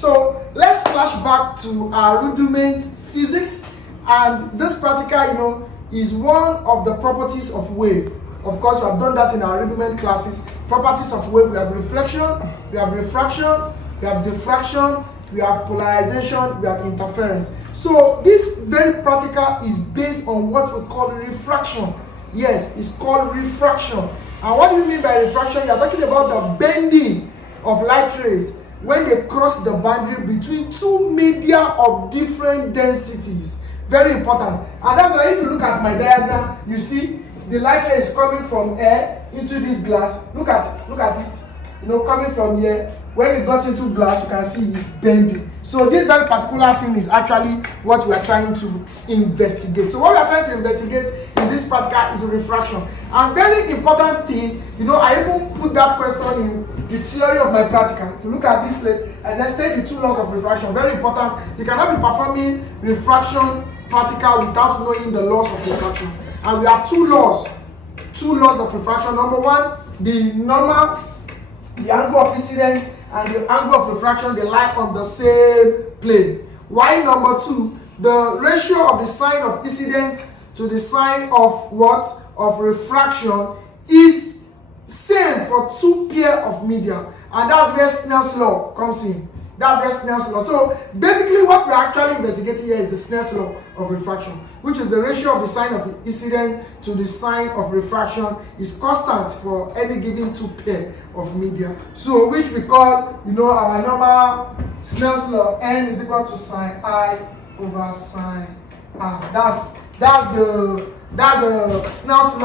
So let's flash back to our rudiment physics, and this practical, is one of the properties of wave. Of course, we have done that in our rudiment classes. Properties of wave: we have reflection, we have refraction, we have diffraction, we have polarization, we have interference. So this very practical is based on what we call refraction. Yes, it's called refraction. And what do you mean by refraction? You are talking about the bending of light rays when they cross the boundary between two media of different densities. Very important. And that's why if you look at my diagram, you see the light ray is coming from air into this glass. Look at it. Coming from here. When it got into glass, you can see it's bending. So this very particular thing is actually what we are trying to investigate. So what we are trying to investigate in this practical is refraction. And very important thing, I even put that question in the theory of my practical. If you look at this place, as I stated, the two laws of refraction, very important. You cannot be performing refraction practical without knowing the laws of refraction. And we have two laws of refraction. Number one, the normal, the angle of incidence, and the angle of refraction, they lie on the same plane. While number two, the ratio of the sign of incident to the sign of what? Of refraction is same for two pair of media. And that's where Snell's law comes in. That's where Snell's law. So basically what we're actually investigating here is the Snell's law of refraction, which is the ratio of the sign of incident to the sign of refraction is constant for any given two pair of media. So which we call, our normal Snell's law, n is equal to sine I over sine r. That's the Snell's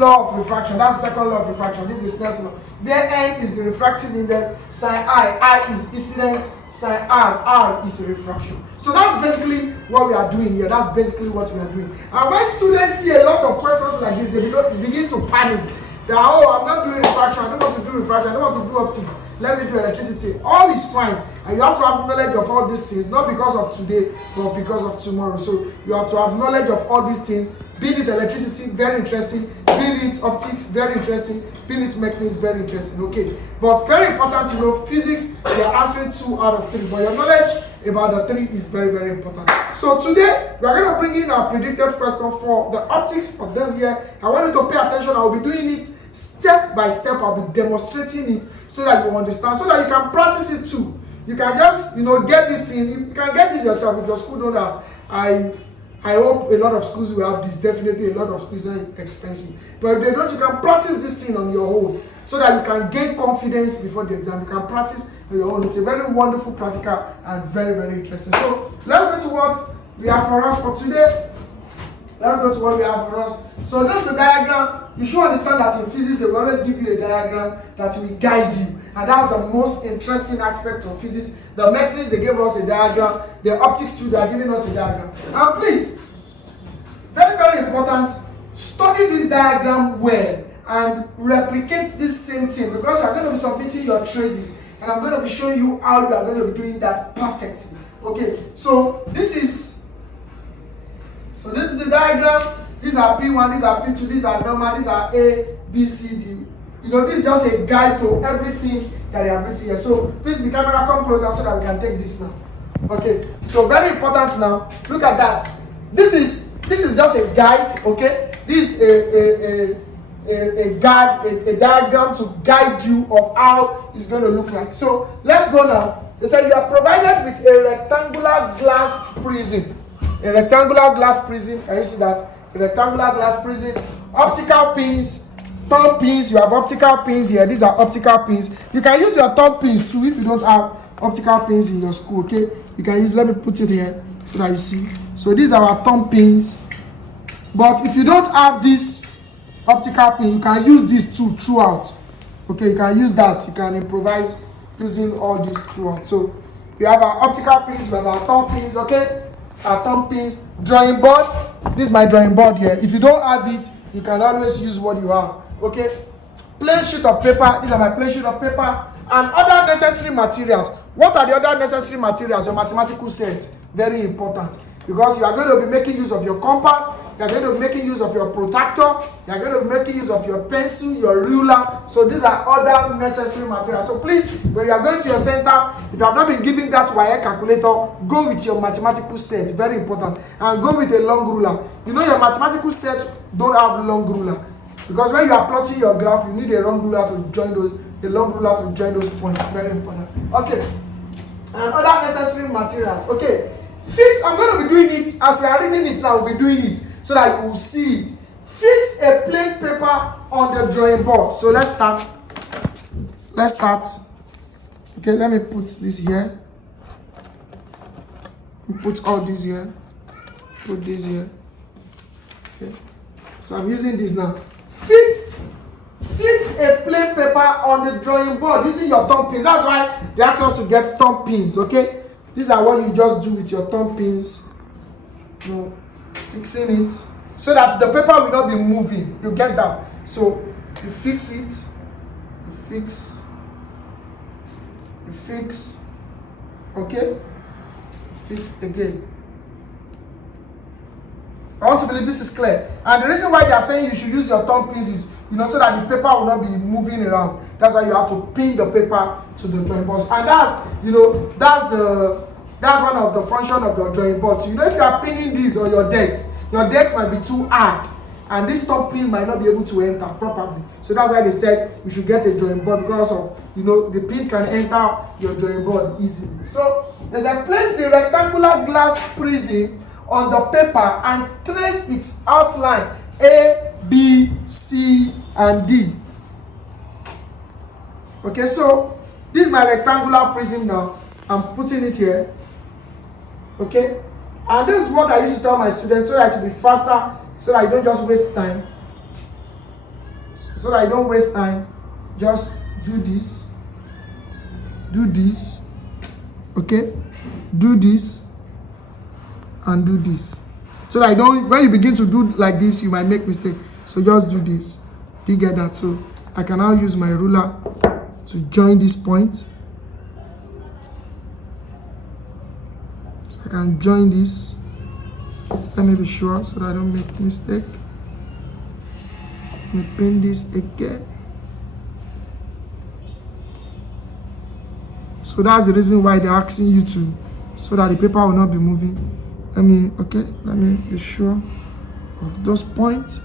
law of refraction. That's the second law of refraction. This is Snell's law. There n is the refractive index, sine I is incident, sine r is refraction. So that's basically what we are doing here. That's basically what we are doing. And when students see a lot of questions like this, they begin to panic. That, I'm not doing refraction, I don't want to do refraction, I don't want to do optics, let me do electricity. All is fine, and you have to have knowledge of all these things, not because of today, but because of tomorrow. So you have to have knowledge of all these things. Be it electricity, very interesting. Be it optics, very interesting. Be it mechanics, very interesting. Okay, but very important to know physics. You are answering 2 out of 3, but your knowledge about the 3 is very, very important. So today we are going to bring in our predicted question for the optics for this year. I want you to pay attention. I will be doing it step by step. I'll be demonstrating it so that you understand, so that you can practice it too. You can just get this thing. You can get this yourself if your school don't have. I hope a lot of schools will have this. Definitely a lot of schools are expensive. But if they don't, you can practice this thing on your own so that you can gain confidence before the exam. You can practice on your own. It's a very wonderful practical and it's very, very interesting. So let's go to what we have for us for today. Let's go to what we have for us. So that's the diagram. You should understand that in physics, they will always give you a diagram that will guide you. And that's the most interesting aspect of physics. The mechanics, they gave us a diagram. The optics too, they are giving us a diagram. And please, very, very important, study this diagram well and replicate this same thing, because you're going to be submitting your traces. And I'm going to be showing you how you are going to be doing that perfectly. Okay, so this is the diagram. These are P1, these are P2, these are normal, these are A, B, C, D. This is just a guide to everything that I have written here. So please, the camera, come closer so that we can take this now. Okay, so very important now. Look at that. This is just a guide. Okay, this is a diagram to guide you of how it's going to look like. So let's go now. They say you are provided with a rectangular glass prism. A rectangular glass prism. Can you see that? A rectangular glass prism. Optical pins. Thumb pins. You have optical pins here. These are optical pins. You can use your thumb pins too if you don't have optical pins in your school. Okay, you can use. Let me put it here so that you see. So these are our thumb pins. But if you don't have this optical pin, you can use this too throughout. Okay, you can use that. You can improvise using all this throughout. So we have our optical pins. We have our thumb pins. Okay, our thumb pins. Drawing board. This is my drawing board here. If you don't have it, you can always use what you have. Okay, plain sheet of paper. These are my plain sheet of paper and other necessary materials. What are the other necessary materials? Your mathematical set, very important, because you are going to be making use of your compass, you are going to be making use of your protractor, you are going to be making use of your pencil, your ruler. So these are other necessary materials. So please, when you are going to your center, if you have not been given that Waec calculator, go with your mathematical set, very important, and go with a long ruler. You know your mathematical set don't have long ruler, because when you are plotting your graph, you need a long ruler to join those points, very important. Okay, and other necessary materials. Okay, fix, I'm going to be doing it as we are reading it now, we'll be doing it so that you will see it. Fix a plain paper on the drawing board. So let's start. Okay, let me put this here. Put all this here. Put this here. Okay, so I'm using this now. Fix a plain paper on the drawing board using your thumb pins. That's why they ask us to get thumb pins. Okay, these are what you just do with your thumb pins. You know, fixing it so that the paper will not be moving. You get that? So you fix it. You fix. Okay. Fix again. I want to believe this is clear. And the reason why they are saying you should use your thumb pins is, you know, so that the paper will not be moving around. That's why you have to pin the paper to the drawing board. And that's, you know, that's one of the function of your drawing board. So, you know, if you are pinning these on your decks might be too hard, and this thumb pin might not be able to enter properly. So that's why they said you should get a drawing board, because of, you know, the pin can enter your drawing board easily. So as I place the rectangular glass prism on the paper and trace its outline A, B, C, and D. Okay, so this is my rectangular prism now. I'm putting it here. Okay, and this is what I used to tell my students so that it will be faster, so that I don't just waste time. So that I don't waste time, just do this. Okay, do this and do this, so that I don't, when you begin to do like this, you might make mistake. So just do this. Do you get that? So I can now use my ruler to join this point. So I can join this. Let me be sure so that I don't make mistake. Let me pin this again. So that's the reason why they're asking you to, so that the paper will not be moving. Let me be sure of those points.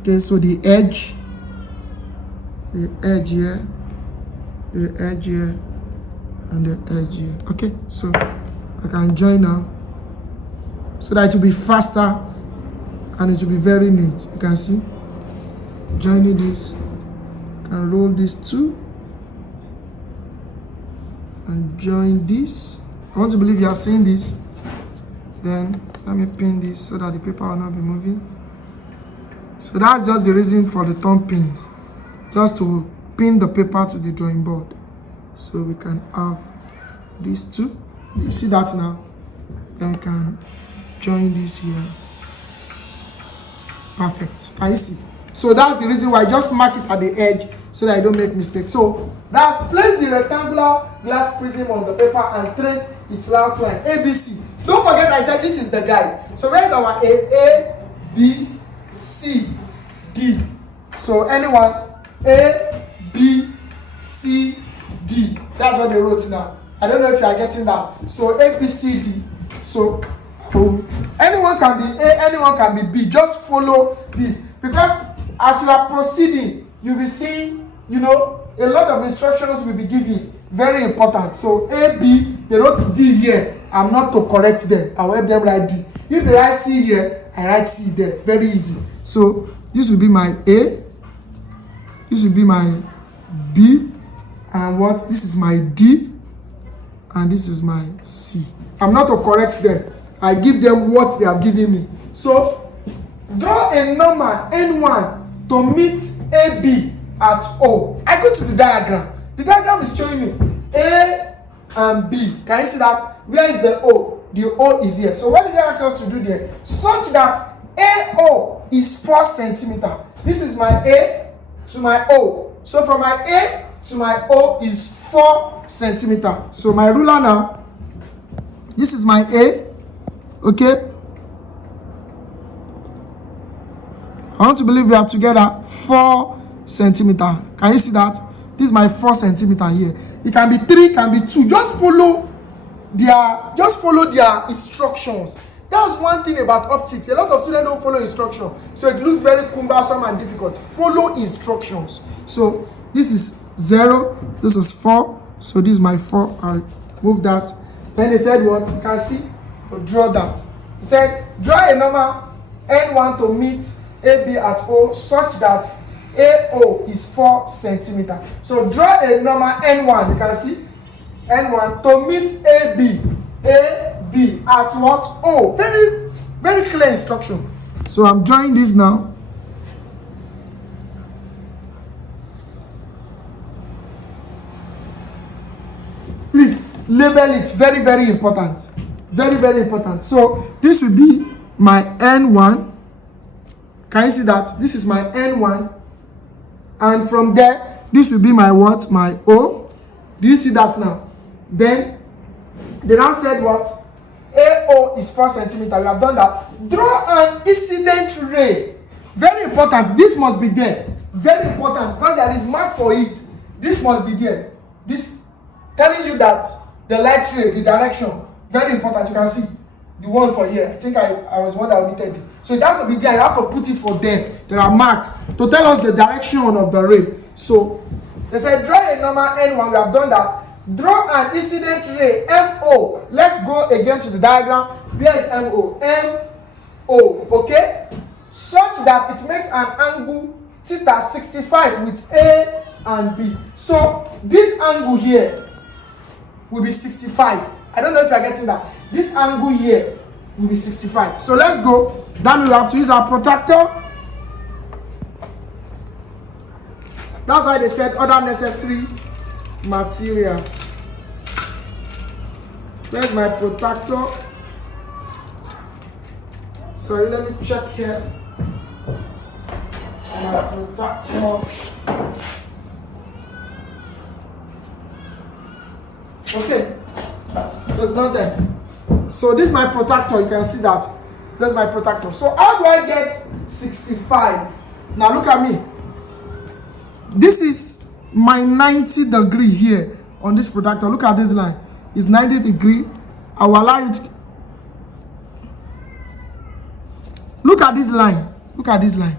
Okay, so the edge here, and the edge here. Okay, so I can join now, so that it will be faster and it will be very neat. You can see, joining this, can roll these two and join this. I want to believe you are seeing this. Then let me pin this so that the paper will not be moving. So that's just the reason for the thumb pins, just to pin the paper to the drawing board. So we can have these two. You see that now? Then we can join this here. Perfect. Can you see? So that's the reason why I just mark it at the edge so that I don't make mistakes. So that's place the rectangular glass prism on the paper and trace its outline ABC. Don't forget I said this is the guide. So where's our A, B, C, D? So anyone, A, B, C, D. That's what they wrote now. I don't know if you are getting that. So A, B, C, D. So anyone can be A, anyone can be B. Just follow this, because as you are proceeding, you'll be seeing, you know, a lot of instructions will be given. Very important. So A, B, they wrote D here. I'm not to correct them. I'll help them write D. If they write C here, I write C there. Very easy. So this will be my A. This will be my B. And what? This is my D. And this is my C. I'm not to correct them. I give them what they have given me. So draw a number N1 to meet AB at O. I go to the diagram. The diagram is showing me A and B. Can you see that? Where is the O? The O is here. So what did they ask us to do there? Such that AO is 4 centimeters. This is my A to my O. So from my A to my O is 4 centimeters. So my ruler now, this is my A. Okay. I want to believe we are together 4 centimeter. Can you see that? This is my 4 centimeter here. It can be 3, can be 2. Just follow their instructions. That's one thing about optics. A lot of students don't follow instructions, so it looks very cumbersome and difficult. Follow instructions. So this is 0, this is 4, so this is my 4. I'll move that. Then they said what? You can see, draw that. He said, draw a normal N1 to meet AB at O such that AO is 4 centimeter. So draw a normal N1, you can see, N1 to meet AB at what? O. Very, very clear instruction. So I'm drawing this now. Please label it. Very, very important. Very, very important. So this will be my N1. Can you see that? This is my N1. And from there, this will be my what? My O. Do you see that now? Then they now said what? AO is 4 centimeter. We have done that. Draw an incident ray. Very important. This must be there. Very important because there is mark for it. This must be there. This telling you that the light ray, the direction, very important. You can see the one for here. I think I was one that omitted it. So it has to be there. You have to put it for them. There are marks to tell us the direction of the ray. So they said draw a normal N1. We have done that. Draw an incident ray MO. Let's go again to the diagram. Where is MO? MO, okay? Such that it makes an angle theta 65 with A and B. So this angle here will be 65. I don't know if you are getting that. This angle here will be 65. So let's go. Then we have to use our protractor. That's why they said other necessary materials. Where's my protractor? Sorry, let me check here. My protractor. Okay, so it's not there. So this is my protractor. You can see that. That's my protractor. So how do I get 65? Now look at me. This is my 90 degree here on this protractor. Look at this line. It's 90 degree. I will allow it. Look at this line. Look at this line.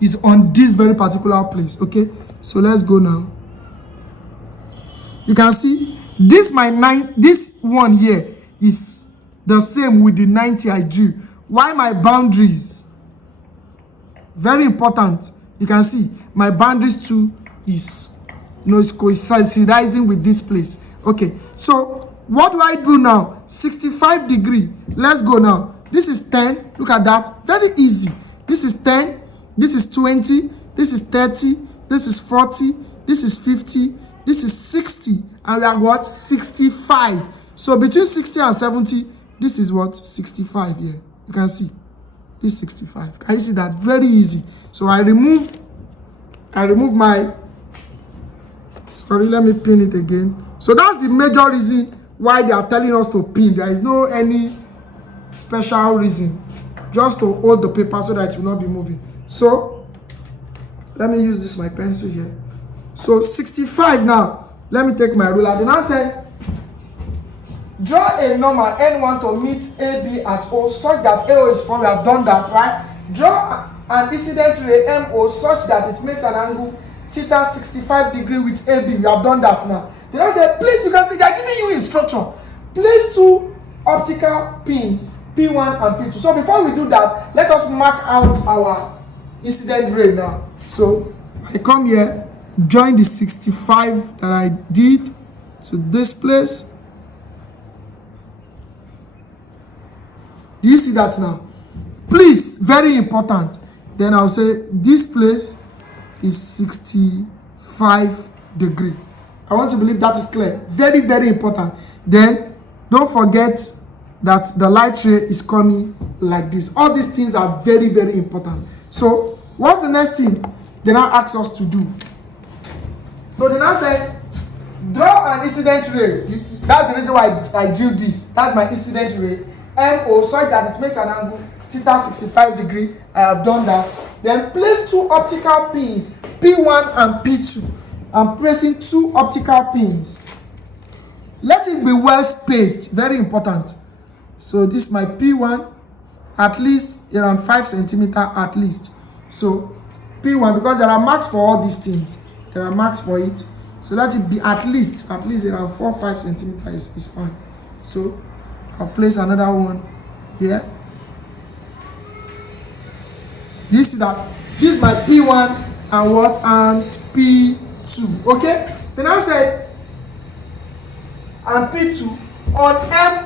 It's on this very particular place. Okay. So let's go now. You can see this this one here is the same with the 90 I drew. Why my boundaries? Very important. You can see my boundaries too is, it's coinciding with this place. Okay, so what do I do now? 65 degree. Let's go now. This is 10. Look at that. Very easy. This is 10. This is 20. This is 30. This is 40. This is 50. This is 60. And we have what? 65. So between 60 and 70, this is what? 65 here. You can see. This 65. Can you see that? Very easy. So I remove my, sorry, let me pin it again. So that's the major reason why they are telling us to pin. There is no any special reason. Just to hold the paper so that it will not be moving. So let me use this, my pencil here. So 65 now. Let me take my ruler. Then I said, draw a normal N1 to meet AB at O such that AO is 4. We have done that, right? Draw an incident ray MO such that it makes an angle theta 65 degree with AB. We have done that now. Then I said, please, you can see they are giving you instruction. Place 2 optical pins, P1 and P2. So before we do that, let us mark out our incident ray now. So I come here, join the 65 that I did to this place. Do you see that now? Please, very important. Then I'll say this place is 65 degree. I want to believe that is clear. Very, very important. Then don't forget that the light ray is coming like this. All these things are very, very important. So what's the next thing they now ask us to do? So they now say, draw an incident ray. That's the reason why I drew this. That's my incident ray. MO, such that it makes an angle theta 65 degree. I have done that. Then place 2 optical pins, P1 and P2. I'm placing 2 optical pins. Let it be well spaced, very important. So this is my P1, at least around 5 centimeters at least. So P1, because there are marks for all these things. There are marks for it. So let it be at least around 4-5 centimeters is fine. So I'll place another one here. You see that this is my P1 and what? And P2. Okay? Then I said and P2 on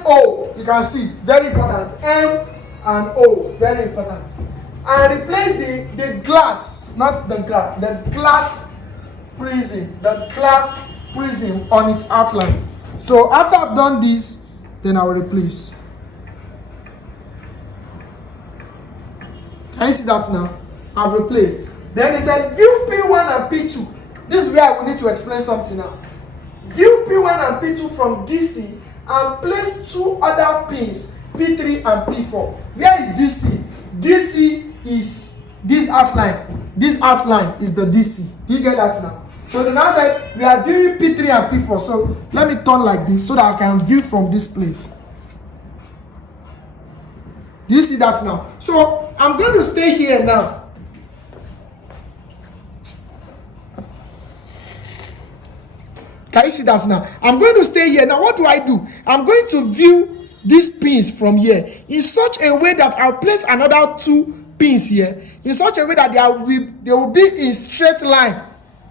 MO. You can see, very important. M and O, very important. And replace the glass, not the glass, the glass prism on its outline. So after I've done this, then I'll replace. Can you see that now? I've replaced. Then they said view P1 and P2. This is where I will need to explain something now. View P1 and P2 from DC and place 2 other pins, P3 and P4. Where is DC? DC is this outline. This outline is the DC. Do you get that now? So the now said we are viewing P3 and P4. So let me turn like this so that I can view from this place. Do you see that now? So I'm going to stay here now. Can you see that now? I'm going to stay here. Now what do? I'm going to view these pins from here in such a way that I'll place another 2 pins here in such a way that they will be in straight line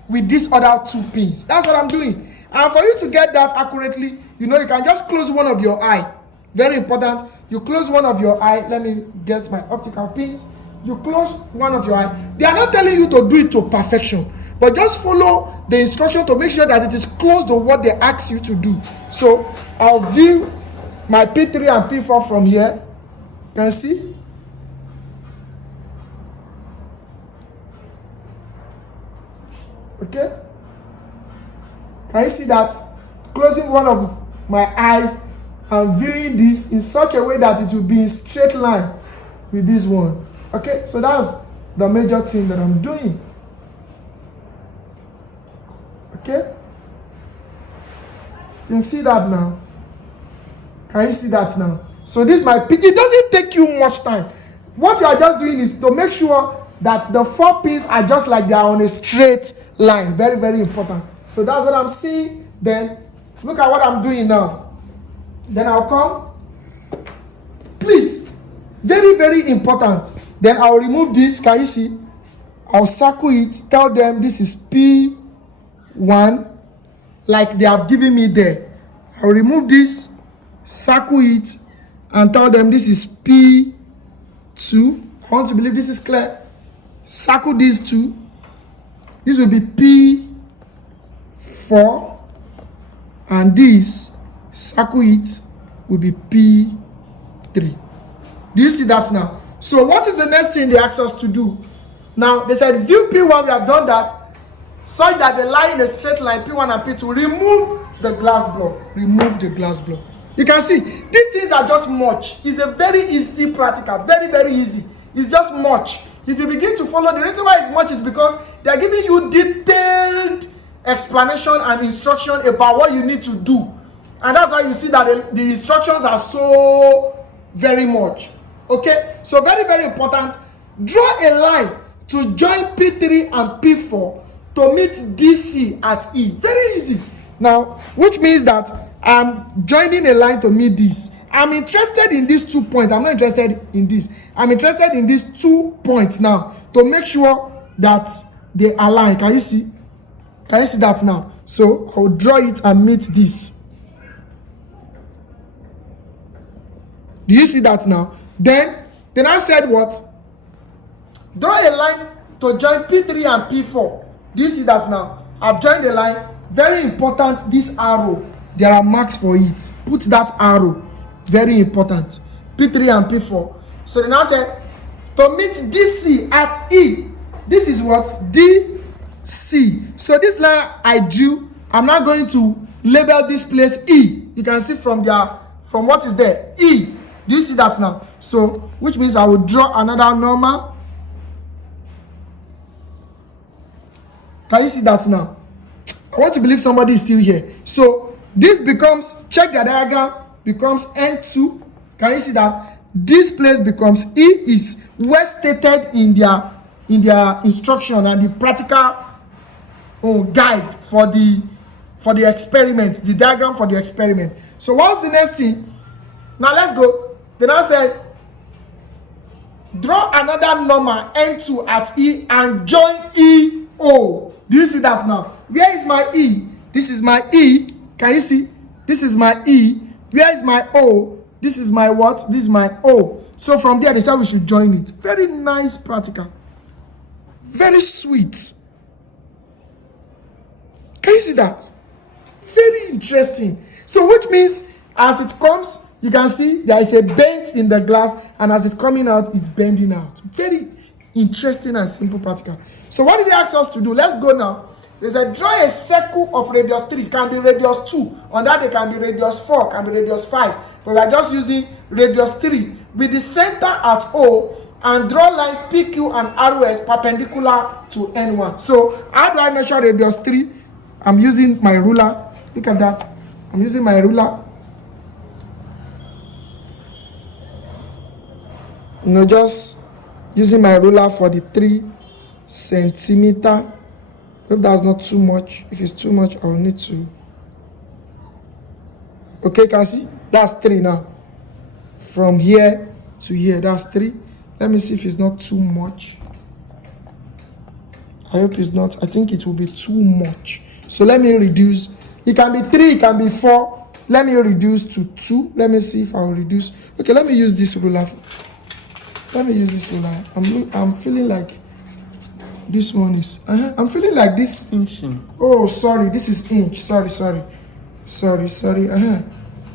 with these other 2 pins. That's what I'm doing. And for you to get that accurately, you can just close one of your eye. Very important. You close one of your eye. Let me get my optical pins. You close one of your eye. They are not telling you to do it to perfection, but just follow the instruction to make sure that it is close to what they ask you to do. So I'll view my P3 and P4 from here. You can see. Okay. Can you see that? Closing one of my eyes and viewing this in such a way that it will be in straight line with this one. Okay, so that's the major thing that I'm doing. Okay, you can see that now. Can you see that now? So this might it doesn't take you much time. What you are just doing is to make sure that the 4 pins are just like they are on a straight line. Very, very important. So that's what I'm seeing. Then look at what I'm doing now. Then I'll come. Please, very, very important. Then I'll remove this. Can you see? I'll circle it. Tell them this is P1, like they have given me there. I'll remove this, circle it, and tell them this is P2. I want to believe this is clear. Circle these 2. This will be P4, and this, circle it, will be P3. Do you see that now? So what is the next thing they asked us to do? Now they said view P1, we have done that, such that they lie in a straight line, P1 and P2. Remove the glass block. Remove the glass block. You can see these things are just much. It's a very easy practical, very, very easy. It's just much. If you begin to follow, the reason why it's much is because they are giving you detailed explanation and instruction about what you need to do. And that's why you see that the instructions are so very much. Okay, so very, very important. Draw a line to join P3 and P4 to meet DC at E. Very easy. Now, which means that I'm joining a line to meet this. I'm interested in these 2 points. I'm not interested in this. I'm interested in these 2 points now to make sure that they align. Can you see? Can you see that now? So I'll draw it and meet this. Do you see that now? Then I said what? Draw a line to join P3 and P4. Do you see that now? I've joined the line. Very important, this arrow. There are marks for it. Put that arrow. Very important. P3 and P4. So they now say to meet DC at E. This is what? DC. So this line I drew, I'm now going to label this place E. You can see from what is there. E. Do you see that now? So, which means I will draw another normal. Can you see that now? I want to believe somebody is still here. So, this becomes, check the diagram, becomes N2. Can you see that? This place becomes E is well stated in their instruction and the practical guide for the experiment, the diagram for the experiment. So what's the next thing? Now let's go. Then I said, draw another number N2 at E and join EO. Do you see that now? Where is my E? This is my E. Can you see? This is my E. Where is my O? This is my what? This is my O. So from there, they said we should join it. Very nice practical. Very sweet. Can you see that? Very interesting. So which means as it comes, you can see there is a bend in the glass, and as it's coming out, it's bending out. Very interesting and simple practical. So what did they ask us to do? Let's go now. They said draw a circle of radius 3. It can be radius 2. On that it can be radius 4, can be radius 5. But we are just using radius 3 with the center at O, and draw lines PQ and ROS perpendicular to N1. So how do I measure radius 3? I'm using my ruler. Look at that. I'm using my ruler. Just using my ruler for the 3 centimeter. Hope that's not too much. If it's too much, I will need to. Okay, can you see? That's 3 now. From here to here, that's 3. Let me see if it's not too much. I hope it's not. I think it will be too much. So let me reduce. It can be 3, it can be 4. Let me reduce to 2. Let me see if I will reduce. Okay, let me use this ruler. Let me use this ruler. I'm feeling like this one is. I'm feeling like this. Inching. Oh, sorry. This is inch. Sorry.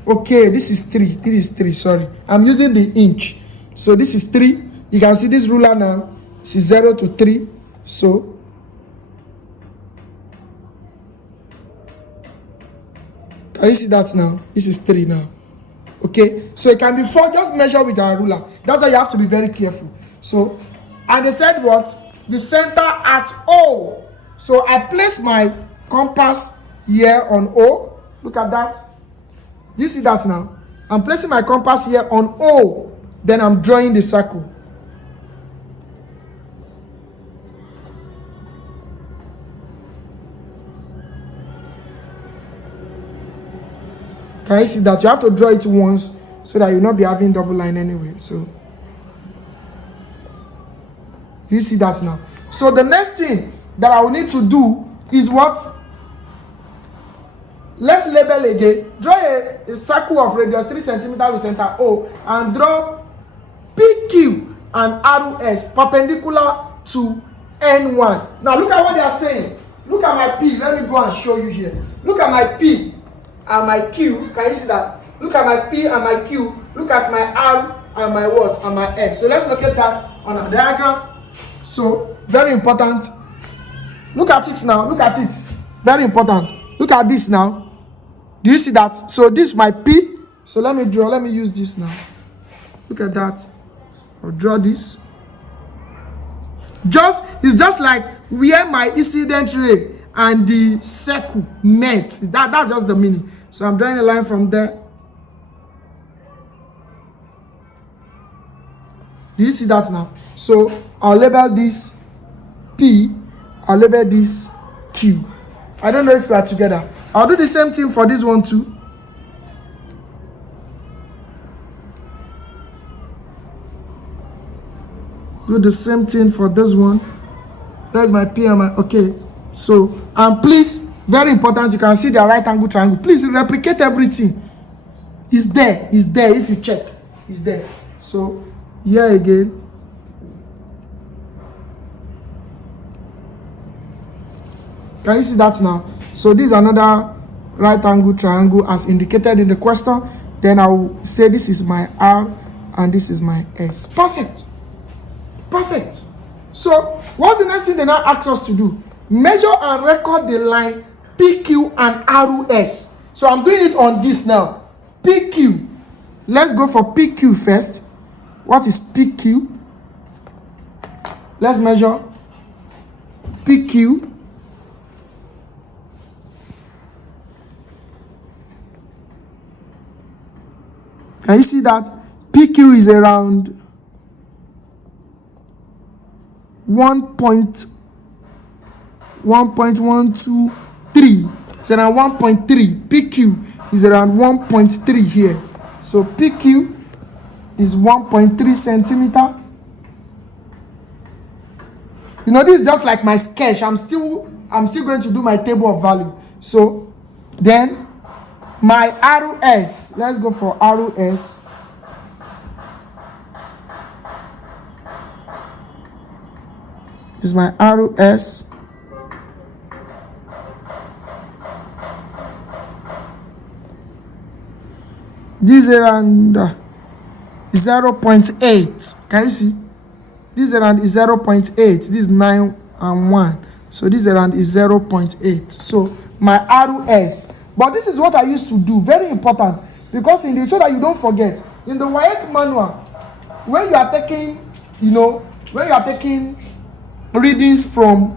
Okay, this is 3. This is 3. Sorry. I'm using the inch. So this is 3. You can see this ruler now. This is 0 to 3. So can you see that now? This is 3 now. Okay, so it can be 4. Just measure with our ruler. That's why you have to be very careful. So, and they said what? The center at O. So I place my compass here on O. Look at that. Do you see that now? I'm placing my compass here on O. Then I'm drawing the circle. Can you see that? You have to draw it once so that you'll not be having double line anyway. So, do you see that now? So the next thing that I will need to do is what? Let's label again. Draw a circle of radius 3 cm with center O and draw PQ and ROS perpendicular to N1. Now look at what they are saying. Look at my P. Let me go and show you here. Look at my P and my Q. Can you see that? Look at my P and my Q. Look at my R and my what and my X. So let's look at that on a diagram. So very important. Look at it now. Look at it. Very important. Look at this now. Do you see that? So this is my P. So let me draw. Let me use this now. Look at that. So I'll draw this. It's just like where my incident ray and the circle met. That's just the meaning. So I'm drawing a line from there. Do you see that now? So I'll label this P. I'll label this Q. I don't know if we are together. I'll do the same thing for this one too. Do the same thing for this one. There's my P and my, okay. So, and please, very important, you can see the right angle triangle. Please replicate everything. It's there. It's there if you check. It's there. So, here again. Can you see that now? So, this is another right angle triangle as indicated in the question. Then I will say this is my R and this is my S. Perfect. Perfect. So, what's the next thing they now ask us to do? Measure and record the line PQ and ROS. So, I'm doing it on this now. PQ let's go for PQ first. What is PQ? Let's measure PQ. Can you see that PQ is around 1.123? It's around 1.3. PQ is around 1.3 here. So PQ is 1.3 centimeter. You know, this is just like my sketch. I'm still going to do my table of value. So then my RS, let's go for RS. This is my RS. This is around 0.8. Can you see? This is around 0.8. This is 9 and 1. So this around is 0.8. So my RS. But this is what I used to do. Very important. Because in the, so that you don't forget, in the Waec manual, when you are taking, when you are taking readings from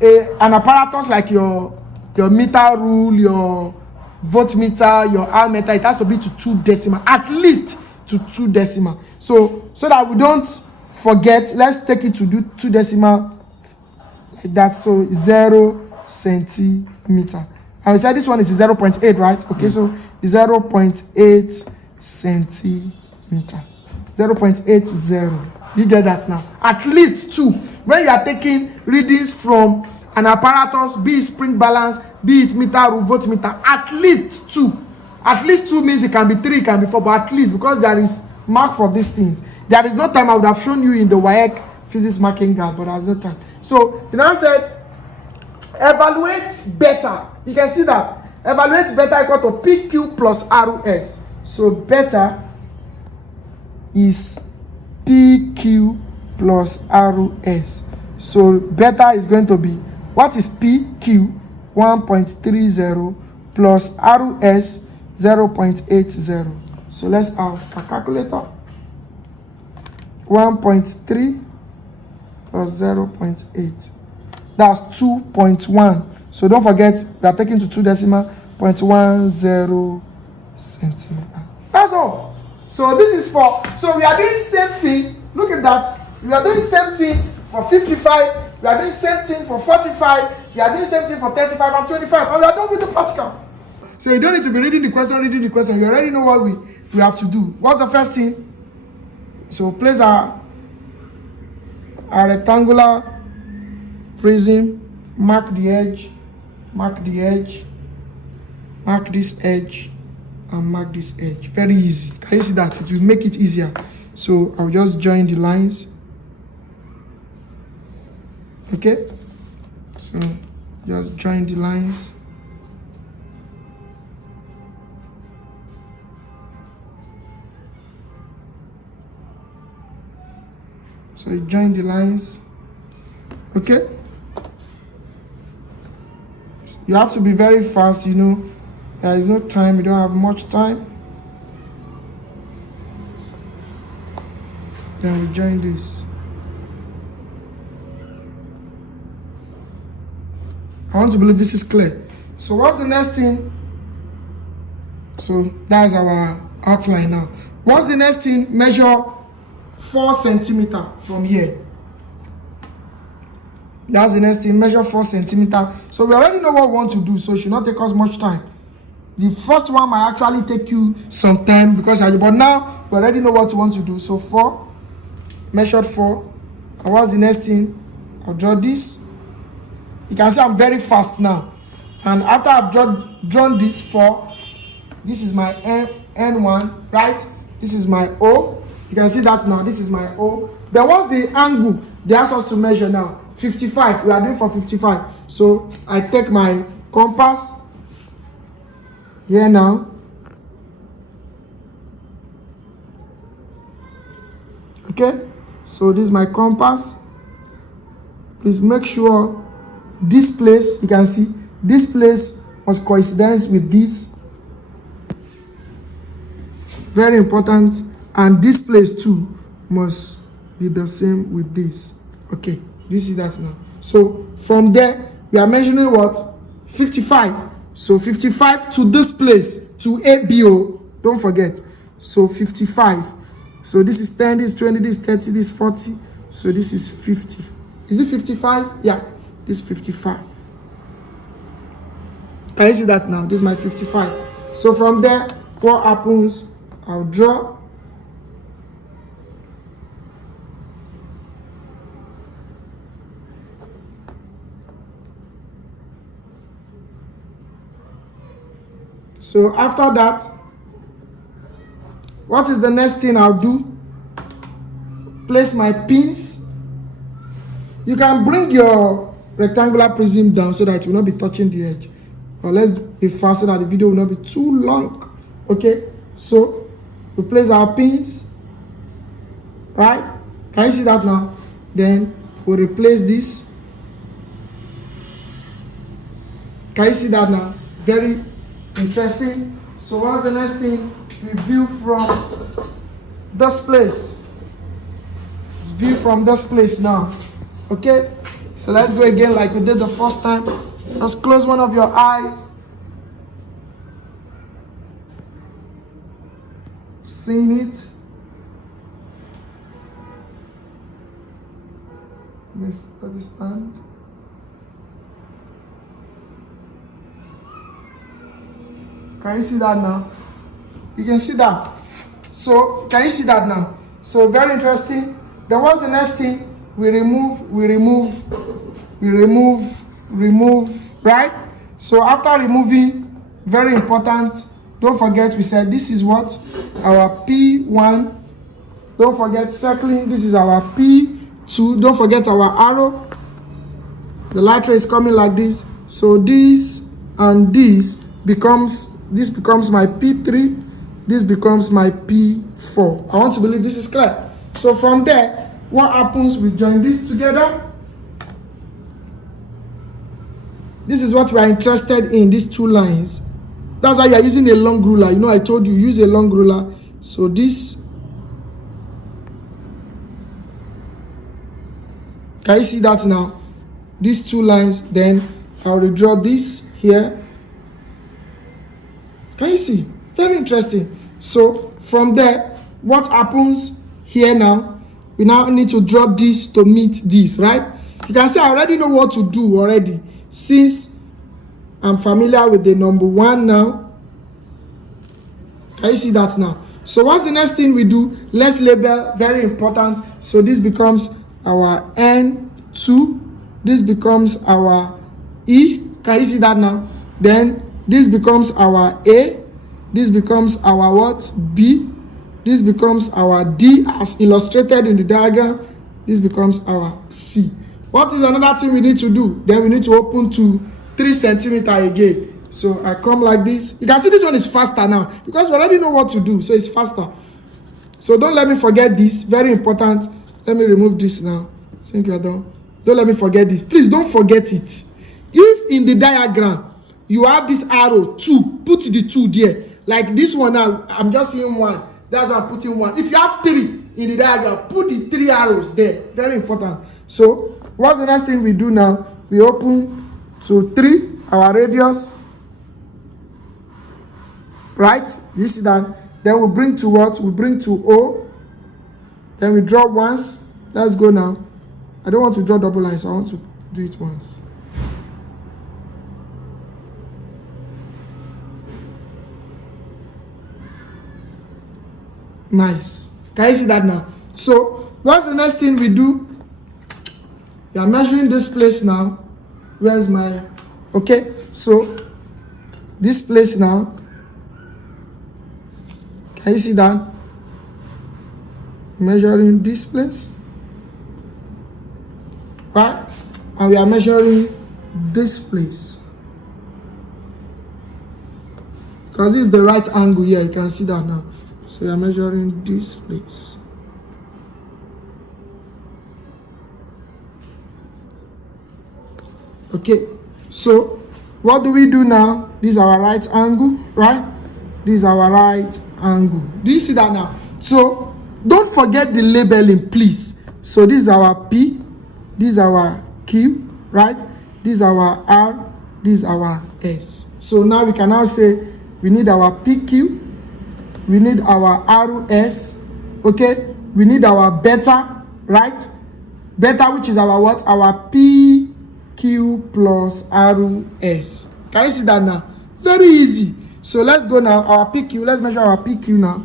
an apparatus like your meter rule, your voltmeter, your ammeter, it has to be to 2 decimal, at least to 2 decimal. So that we don't forget, let's take it to do 2 decimal like that. So 0 centimeter. And we said this one is 0.8, right? Okay, so 0.8 centimeter. 0.80. You get that now? At least 2. When you are taking readings from an apparatus, be it spring balance, be it meter or voltmeter, at least 2. At least 2 means it can be 3, it can be 4, but at least, because there is mark for these things. There is no time. I would have shown you in the Waec physics marking guide, but there's no time. So the now said, evaluate beta. You can see that evaluate beta equal to PQ plus RS. So beta is PQ plus RS. So beta is going to be, what is PQ? 1.30 plus RS 0.80. So let's have a calculator. 1.3 plus 0.8. That's 2.1. So don't forget, we are taking to 2 decimal, 0.10 centimeter. That's all. So this is for, so we are doing same thing. Look at that. We are doing same thing for 55. We are doing same thing for 45. We are doing same thing for 35 and 25. And we are done with the practical. So you don't need to be reading the question. You already know what we have to do. What's the first thing? So place a rectangular prism, mark the edge, mark this edge, and mark this edge. Very easy. Can you see that? It will make it easier. So I'll just join the lines. Okay? So just join the lines. So you join the lines. Okay? You have to be very fast, There is no time. You don't have much time. Then you join this. I want to believe this is clear. So what's the next thing? So that's our outline now. What's the next thing? Measure 4 centimeter from here. That's the next thing. Measure 4 centimeter. So we already know what we want to do, so it should not take us much time. The first one might actually take you some time but now we already know what we want to do. So 4, measured 4. And what's the next thing? I'll draw this. You can see I'm very fast now. And after I've drawn this 4, this is my N1, right? This is my O. You can see that now. This is my O. Then what's the angle they ask us to measure now? 55. We are doing for 55. So I take my compass here now. Okay. So this is my compass. Please make sure this place, you can see, this place must coincide with this. Very important. And this place too must be the same with this. Okay, do you see that now? So from there, we are measuring what? 55. So 55 to this place, to ABO. Don't forget. So 55. So this is 10, this is 20, this is 30, this is 40. So this is 50. Is it 55? Yeah, this is 55. Can you see that now? This is my 55. So from there, what happens? I'll draw. So after that, what is the next thing I'll do? Place my pins. You can bring your rectangular prism down so that it will not be touching the edge. Or let's be fast so that the video will not be too long. Okay, so we place our pins, right? Can you see that now? Then we'll replace this. Can you see that now? Very interesting. So what's the next thing? We view from this place. Let's view from this place now. Okay, so let's go again like we did the first time. Let's close one of your eyes. Seeing it. Let it stand. Can you see that now? You can see that. So can you see that now? So very interesting. Then what's the next thing? We remove, right? So after removing, very important, don't forget we said this is what? Our P1. Don't forget circling, this is our P2. Don't forget our arrow. The light ray is coming like this. So this and this becomes my P3. This becomes my P4. I want to believe this is clear. So from there, what happens? We join this together. This is what we are interested in, these two lines. That's why you are using a long ruler. You know, I told you, use a long ruler. So this, can you see that now? These two lines, then I'll redraw this here. Can you see? Very interesting. So from there, what happens here now? We now need to drop this to meet this, right? You can say I already know what to do already, since I'm familiar with the number 1 now. Can you see that now? So what's the next thing we do? Let's label, very important. So this becomes our N2. This becomes our E. Can you see that now? Then this becomes our A. This becomes our what? B. This becomes our D as illustrated in the diagram. This becomes our C. What is another thing we need to do? Then we need to open to 3 centimeters again. So I come like this. You can see this one is faster now because we already know what to do. So it's faster. So don't let me forget this. Very important. Let me remove this now. I think you're done. Don't let me forget this. Please don't forget it. If in the diagram you have this arrow 2, put the 2 there. Like this one now, I'm just seeing 1. That's why I'm putting 1. If you have 3 in the diagram, put the 3 arrows there. Very important. So what's the next thing we do now? We open to 3, our radius. Right? You see that? Then we bring to what? We bring to O. Then we draw once. Let's go now. I don't want to draw double lines, so I want to do it once. Nice. Can you see that now? So what's the next thing we do? We are measuring this place now. Where's my... Okay, so this place now. Can you see that? Measuring this place. Right? And we are measuring this place. Because this is the right angle here. You can see that now. So we are measuring this place. Okay. So what do we do now? This is our right angle, right? This is our right angle. Do you see that now? So don't forget the labeling, please. So this is our P, this is our Q, right? This is our R, this is our S. So now we can now say we need our PQ, we need our RS, okay? We need our beta, right? Beta, which is our what? Our PQ plus RS. Can you see that now? Very easy. So let's go now. Our PQ, let's measure our PQ now.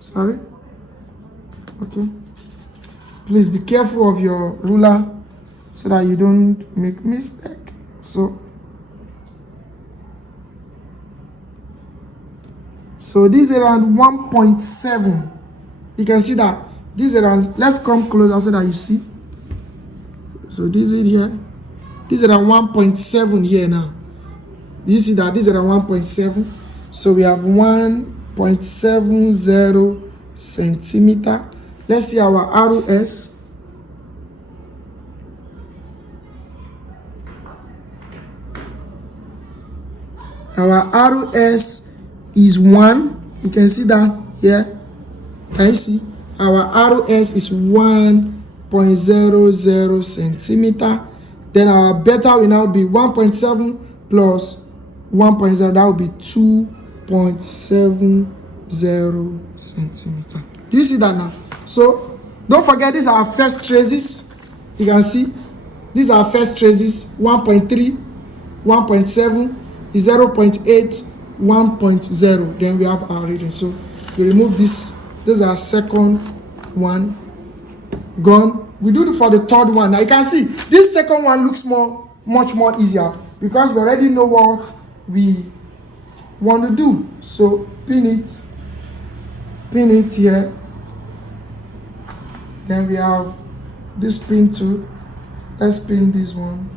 Sorry. Okay. Please be careful of your ruler so that you don't make mistake. So this is around 1.7. You can see that this is around, let's come closer so that you see. So this is here. This is around 1.7 here now. You see that this is around 1.7. So we have 1.70 centimeter. Let's see our RS. Our RS is 1. You can see that here. Can you see? Our RS is 1.00 centimeter. Then our beta will now be 1.7 plus 1.0. That will be 2.70 centimeter. Do you see that now? So don't forget, these are our first traces. You can see these are our first traces. 1.3, 1.7, 0.8, 1.0. Then we have our reading. So we remove this. This is our second one. Gone. We do it for the third one. Now you can see this second one looks much more easier because we already know what we want to do. So pin it here. Then we have this pin too. Let's pin this one.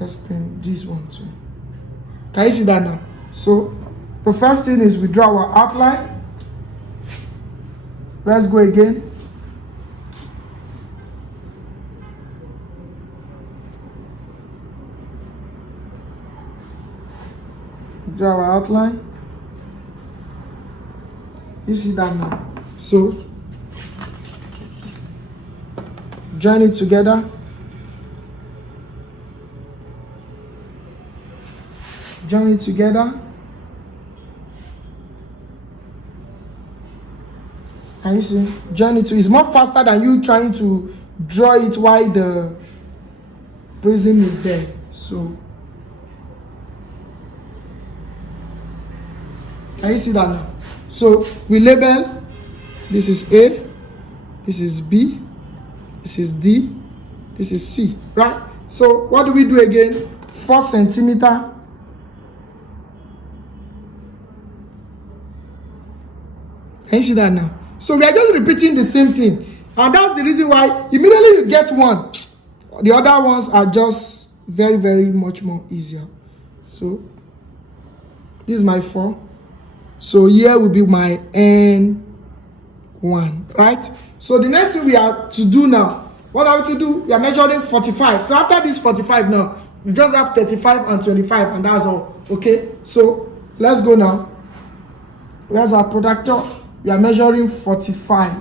Let's pin this one too. Can you see that now? So the first thing is we draw our outline. Let's go again. Draw our outline. You see that now? So join it together. Join it together. And you see, join it to, it's more faster than you trying to draw it while the prism is there. So can you see that now? So we label, this is A, this is B, this is D, this is C, right? So what do we do again? 4 centimeter. Can you see that now? So we are just repeating the same thing. And that's the reason why immediately you get one, the other ones are just very much more easier. So this is my 4. So here will be my N1, right? So the next thing we have to do now, what are we to do? We are measuring 45. So after this 45 now, we just have 35 and 25 and that's all. Okay, so let's go now. Where's our protractor? We are measuring 45.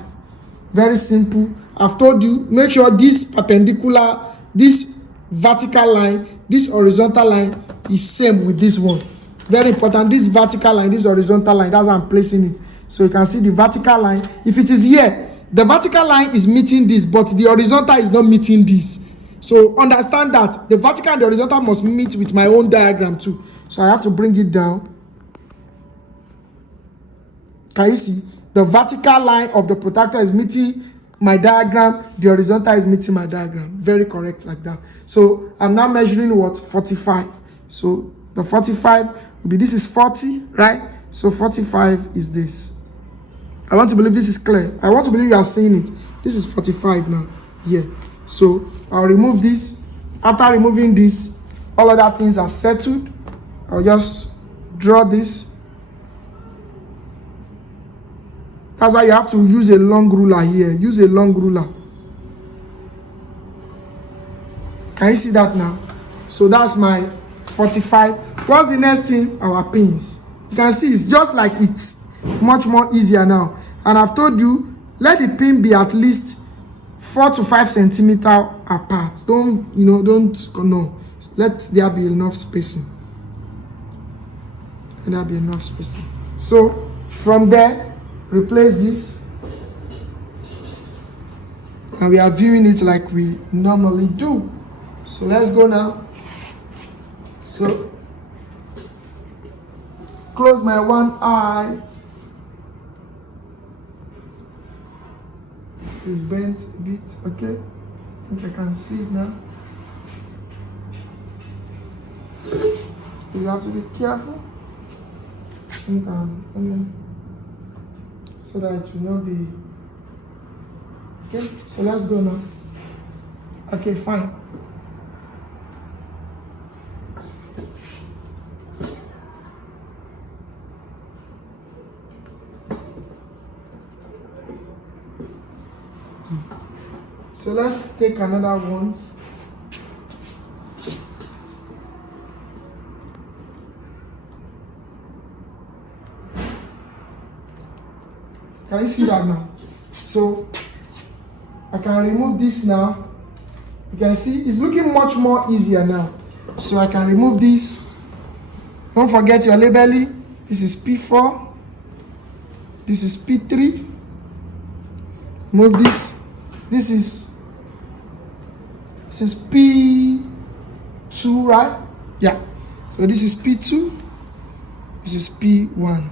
Very simple. I've told you, make sure this perpendicular, this vertical line, this horizontal line is same with this one. Very important. This vertical line, this horizontal line, that's how I'm placing it. So you can see the vertical line. If it is here, the vertical line is meeting this, but the horizontal is not meeting this. So understand that the vertical and the horizontal must meet with my own diagram too. So I have to bring it down. Can you see? The vertical line of the protractor is meeting my diagram. The horizontal is meeting my diagram. Very correct like that. So I'm now measuring what? 45. So the 45 will be, this is 40, right? So 45 is this. I want to believe this is clear. I want to believe you are seeing it. This is 45 now. Here. So I'll remove this. After removing this, all other things are settled. I'll just draw this. That's why you have to use a long ruler here. Use a long ruler. Can you see that now? So that's my 45. What's the next thing? Our pins. You can see it's just like it's much more easier now. And I've told you, let the pin be at least 4 to 5 centimeters apart. No. Let there be enough spacing. Let there be enough spacing. So from there, replace this. And we are viewing it like we normally do. So let's go now. So close my one eye. It's bent a bit, okay? I think I can see it now. You have to be careful. So that it will not be. Okay, so let's go now. Okay, fine. So let's take another one. Can you see that now? So I can remove this now. You can see it's looking much more easier now. So I can remove this. Don't forget your labeling. This is P4. This is P3. Move this. This is P2, right? Yeah. So this is P2. This is P1.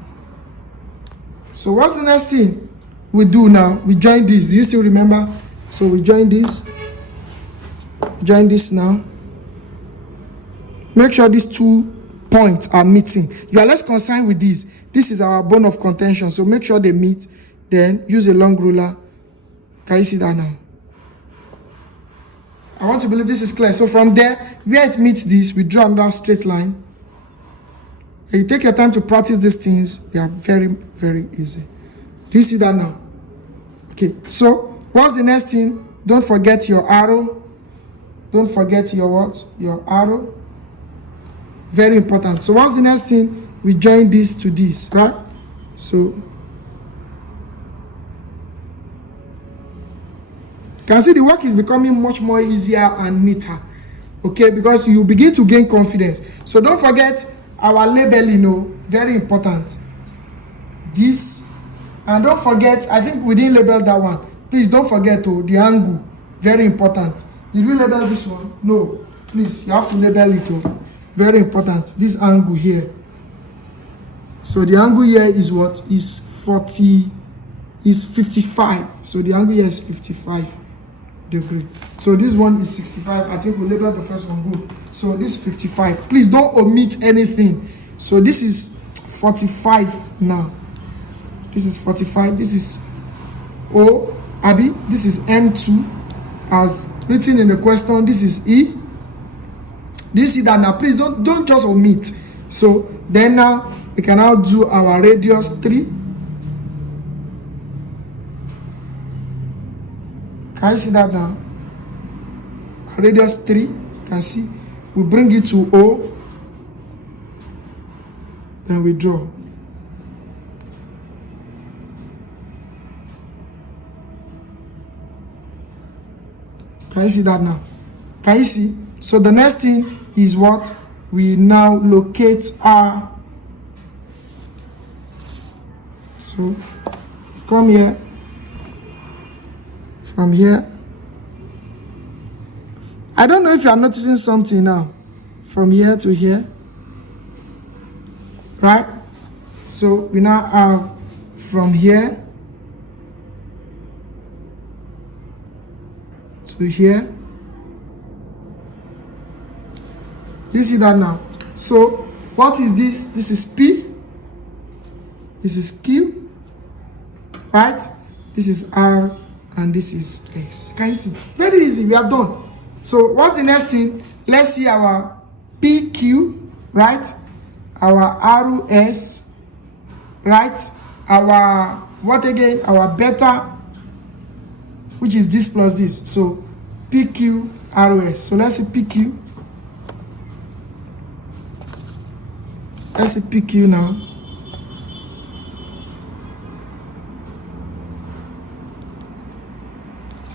So what's the next thing we do now? We join this. Do you still remember? So we join this. Join this now. Make sure these 2 points are meeting. You are less concerned with this. This is our bone of contention. So make sure they meet. Then use a long ruler. Can you see that now? I want to believe this is clear. So from there, where it meets this, we draw another straight line. And you take your time to practice these things. They are very, very easy. Do you see that now? Okay, so what's the next thing? Don't forget your arrow. Don't forget your what? Your arrow. Very important. So what's the next thing? We join this to this, right? So you can see the work is becoming much more easier and neater. Okay, because you begin to gain confidence. So don't forget our labeling, very important. This, and don't forget, I think we didn't label that one. Please don't forget the angle, very important. Did we label this one? No, please, you have to label it. Very important, this angle here. So the angle here is what? Is 55. So the angle here is 55 degree. So this one is 65. I think we labeled the first one good. So this is 55. Please don't omit anything. So this is 45 now. This is 45. This is O, Abby. This is N2 as written in the question. This is E. Do you see that now? Please don't just omit. So then now we can now do our radius 3. Can you see that now? Radius 3, you can see. We bring it to O, and we draw. Can you see that now? Can you see? So the next thing is what? We now locate R. So come here. From here, I don't know if you are noticing something now. From here to here, right? So we now have from here to here. You see that now? So what is this? This is P. This is Q, right? This is R. And this is X. Can you see? Very easy. We are done. So what's the next thing? Let's see our PQ, right? Our RS, right? Our what again? Our beta, which is this plus this. So PQ, RS. So let's see PQ. Let's see PQ now.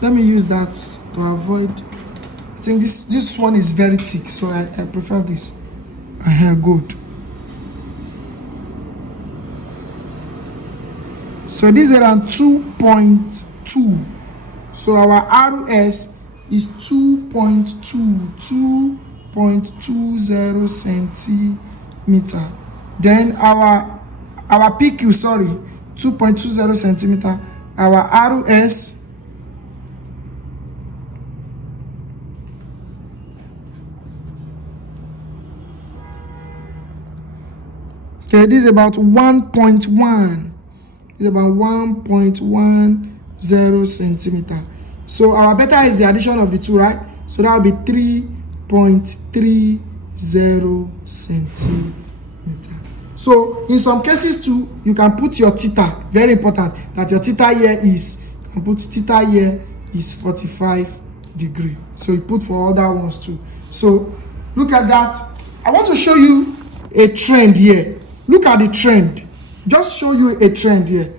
Let me use that to avoid. I think this one is very thick, so I prefer this. Good. So this is around 2.2. So our RS is 2.20 centimeter. Then our PQ, 2.20 centimeter. Our RS okay, this is about 1.1. It's about 1.10 centimeter. So our beta is the addition of the two, right? So that will be 3.30 centimeter. So in some cases too, you can put your theta. Very important that your theta here is, you can put theta here is 45 degrees. So you put for other ones too. So look at that. I want to show you a trend here. Look at the trend. Just show you a trend here.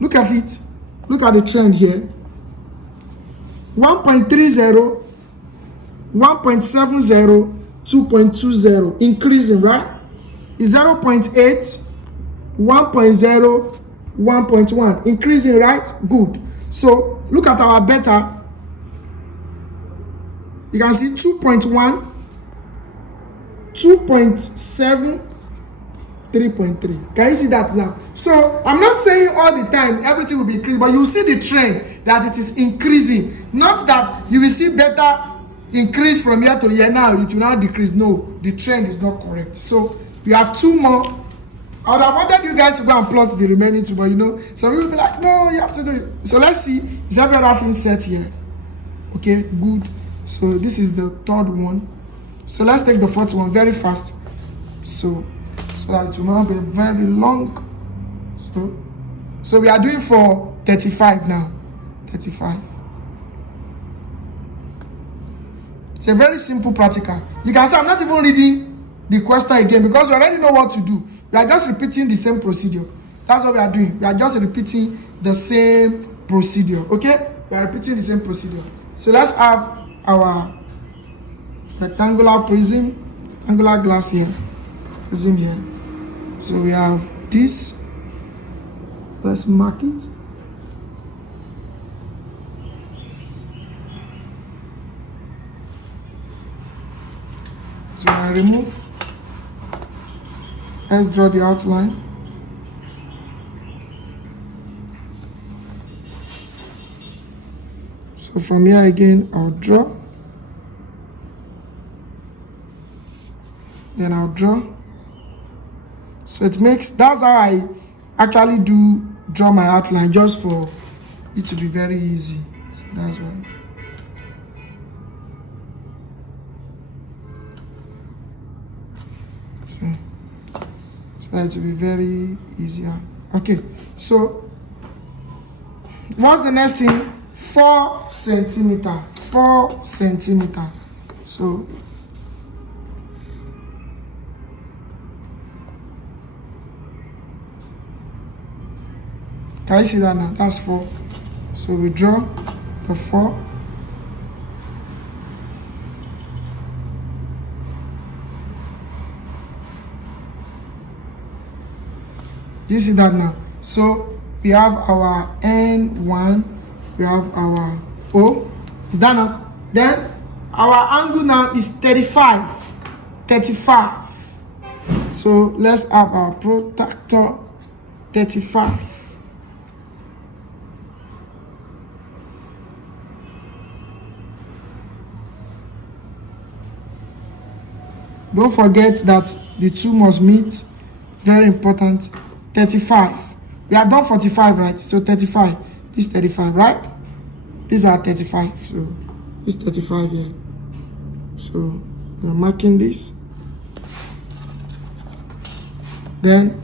Look at it. Look at the trend here. 1.30, 1.70, 2.20, increasing, right? Is 0.8, 1.0, 1.1, increasing, right? Good. So look at our beta. You can see 2.1, 2.7, 3.3. Can you see that now? So I'm not saying all the time everything will be increasing, but you will see the trend that it is increasing. Not that you will see better increase from year to year. Now it will now decrease. No, the trend is not correct. So we have two more. I would have wanted you guys to go and plot the remaining two, but some people will be like, no, you have to do it. So let's see, is every other thing set here? Okay, good. So this is the third one. So let's take the fourth one very fast. So that it will not be very long. So we are doing for 35 now. 35. It's a very simple practical. You can say I'm not even reading the question again because you already know what to do. We are just repeating the same procedure. That's what we are doing. We are just repeating the same procedure. Okay? We are repeating the same procedure. So let's have our rectangular prism, angular glass here. Prism here. So we have this. Let's mark it. So I remove. Let's draw the outline. So from here again, I'll draw. Then I'll draw. So it makes, that's how I actually draw my outline, just for it to be very easy. So that's why. So that to be very easier. Okay, so what's the next thing? 4 centimeter. 4 centimeter. So can you see that now? That's 4. So we draw the 4. You see that now? So we have our N1, we have our O. Is that not? Then our angle now is 35. 35. So let's have our protractor 35. Don't forget that the two must meet. Very important. 35. We have done 45, right? So 35. This 35, right? These are 35. So this 35 here. So we're marking this. Then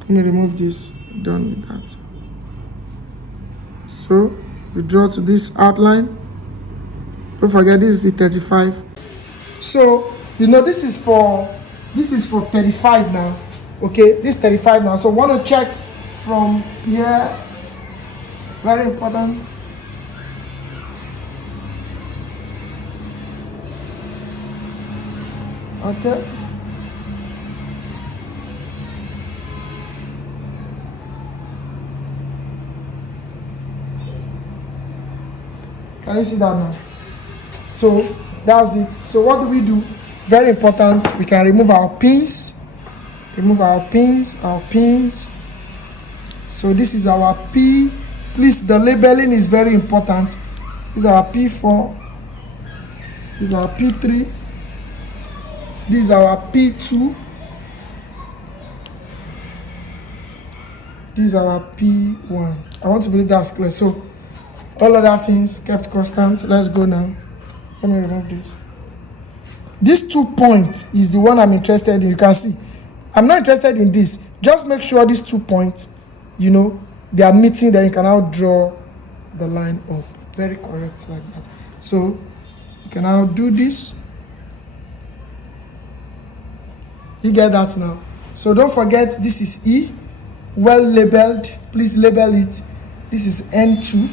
let me remove this. Done with that. So we draw to this outline. Don't forget this is the 35. So this is this is for 35 now. Okay, this 35 now. So want to check from here. Very important. Okay. Can you see that now? So that's it. So what do we do? Very important. We can remove our pins. Remove our pins. So this is our P. Please, the labeling is very important. This is our P4. This is our P3. This is our P2. This is our P1. I want to believe that's clear. So all other things kept constant. Let's go now. Let me remove this. This 2 points is the one I'm interested in. You can see. I'm not interested in this. Just make sure these 2 points, you know, they are meeting. Then you can now draw the line up. Very correct like that. So you can now do this. You get that now. So don't forget, this is E. Well labeled. Please label it. This is N2.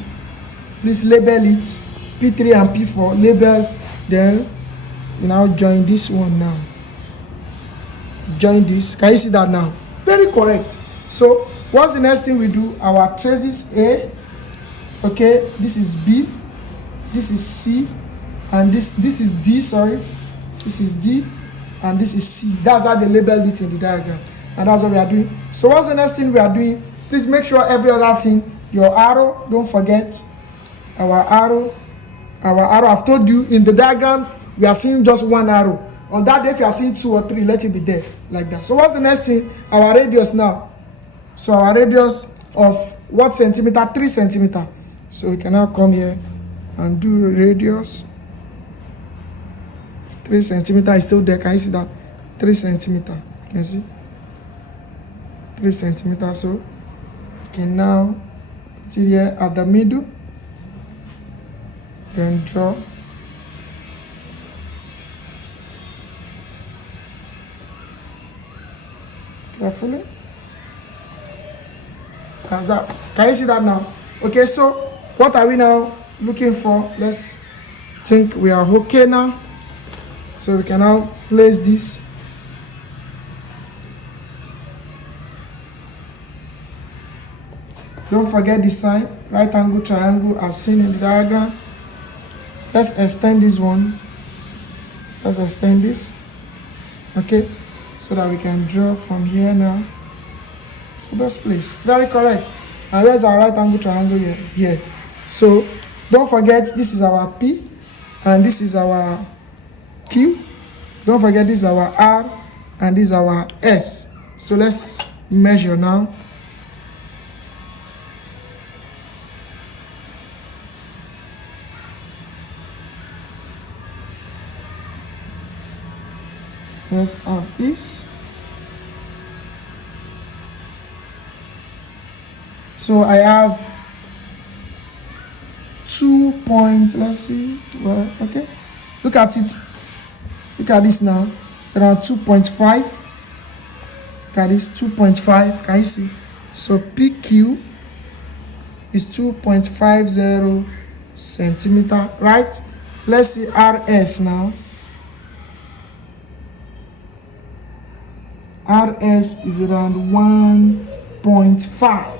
Please label it. P3 and P4. Label. Then you now join this one now. Join this. Can you see that now? Very correct. So what's the next thing we do? Our traces A. Okay, this is B. This is C. And this is D, sorry. This is D. And this is C. That's how they labeled it in the diagram. And that's what we are doing. So what's the next thing we are doing? Please make sure every other thing, your arrow, don't forget our arrow. I've told you in the diagram, we are seeing just one arrow. On that day, if you are seeing 2 or 3, let it be there like that. So what's the next thing? Our radius now. So our radius of what centimeter? 3 centimeter. So we can now come here and do radius. 3 centimeter is still there. Can you see that? 3 centimeter. You can see 3 centimeter. So you can now put it here at the middle. Then draw. Carefully. That's that. Can you see that now? Okay, so what are we now looking for? Let's think we are okay now. So we can now place this. Don't forget the sign, right angle triangle as seen in the diagram. Let's extend this one. Let's extend this. Okay, so that we can draw from here now. So that's place. Very correct. And there's our right angle triangle here. So don't forget, this is our P and this is our Q. Don't forget, this is our R and this is our S. So let's measure now. Let's have this. So I have 2 points. Let's see. Well, okay. Look at it. Look at this now. Around 2.5. Look at this. 2.5. Can you see? So PQ is 2.50 centimeter. Right? Let's see RS now. RS is around 1.5.